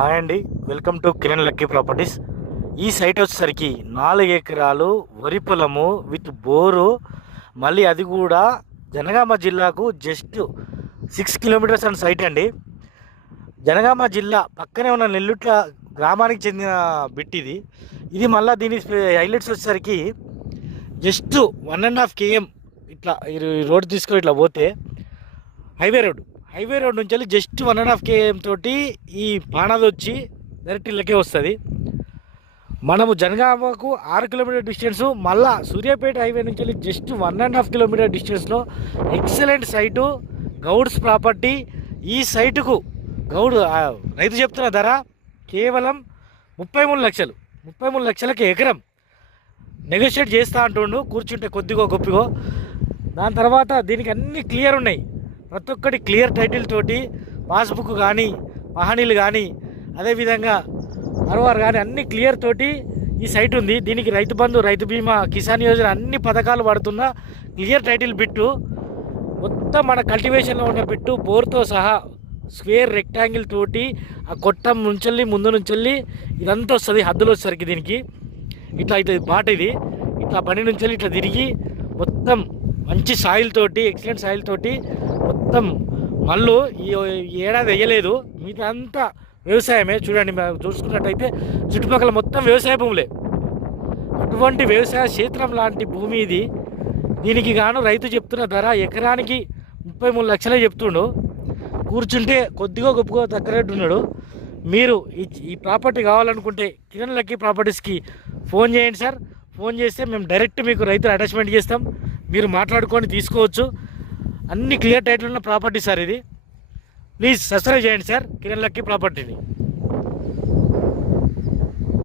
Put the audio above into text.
Hi అండి, welcome to Kiran lucky properties. ఈ site వచ్చేసరికి 4 ఎకరాలు వరి పొలము విత్ బోరు, మళ్ళీ అది కూడా జనగామ జిల్లాకు జస్ట్ 6 కిలోమీటర్స్ అన్న సైట్ అండి. జనగామ జిల్లా పక్కనే ఉన్న నెల్లుట్ల గ్రామానికి చెందిన బిట్ ఇది మళ్ళీ దీని హైలైట్స్ వచ్చేసరికి జస్ట్ 1.5 km ఇట్లా ఈ రోడ్ తీసుకొని ఇట్లా పోతే హైవే రోడ్ నుంచి వెళ్ళి జస్ట్ 1.5 km తోటి ఈ పానాది వచ్చి డైరెక్ట్ ఇళ్ళకే వస్తుంది. మనము జనగామకు 6 కిలోమీటర్ డిస్టెన్సు, మళ్ళా సూర్యాపేట హైవే నుంచి వెళ్ళి జస్ట్ 1.5 కిలోమీటర్ డిస్టెన్స్లో ఎక్సలెంట్ సైటు, గౌడ్స్ ప్రాపర్టీ. ఈ సైటుకు రైతు చెప్తున్న ధర కేవలం 33 లక్షలకి ఎకరం. నెగోషియేట్ చేస్తూ అంటుండు, కూర్చుంటే కొద్దిగో గొప్పిగో. దాని తర్వాత దీనికి అన్నీ క్లియర్ ఉన్నాయి, ప్రతి ఒక్కటి క్లియర్ టైటిల్ తోటి, పాస్బుక్ కానీ పహానీలు కానీ అదేవిధంగా ఆర్ఓఆర్ కానీ అన్ని క్లియర్ తోటి ఈ సైట్ ఉంది. దీనికి రైతు బంధు, రైతు బీమా, కిసాన్ యోజన అన్ని పథకాలు పడుతున్న క్లియర్ టైటిల్ బిట్టు. మొత్తం మన కల్టివేషన్లో ఉన్న బిట్టు బోర్తో సహా స్క్వేర్ రెక్టాంగిల్ తోటి ఆ కొట్టం నుంచెల్లి ముందు నుంచెల్లి ఇదంతా వస్తుంది. హద్దులు వచ్చేసరికి దీనికి ఇట్లా బాట ఇది ఇట్లా బండి నుంచి ఇట్లా తిరిగి మొత్తం మంచి సాయిల్ తోటి, ఎక్సలెంట్ సాయిల్ తోటి మొత్తం మళ్ళీ ఈ ఏడాది వేయలేదు, మిగతా అంతా వ్యవసాయమే. చూడండి, చూసుకున్నట్టయితే చుట్టుపక్కల మొత్తం వ్యవసాయ భూములే. అటువంటి వ్యవసాయ క్షేత్రం లాంటి భూమి ఇది. దీనికి గాను రైతు చెప్తున్న ధర ఎకరానికి 33 లక్షలే చెప్తుండు. కూర్చుంటే కొద్దిగా గొప్పగా తగ్గట్టున్నాడు. మీరు ఈ ప్రాపర్టీ కావాలనుకుంటే కిరణ్ లక్కీ ప్రాపర్టీస్కి ఫోన్ చేయండి సార్. ఫోన్ చేస్తే మేము డైరెక్ట్ మీకు రైతులు అటాచ్మెంట్ చేస్తాం, మీరు మాట్లాడుకొని తీసుకోవచ్చు. అన్ని క్లియర్ టైటిల్ ఉన్న ప్రాపర్టీ సార్ ఇది. ప్లీజ్ సబ్స్క్రైబ్ చేయండి సార్ కిరణ్ లక్కీ ప్రాపర్టీని.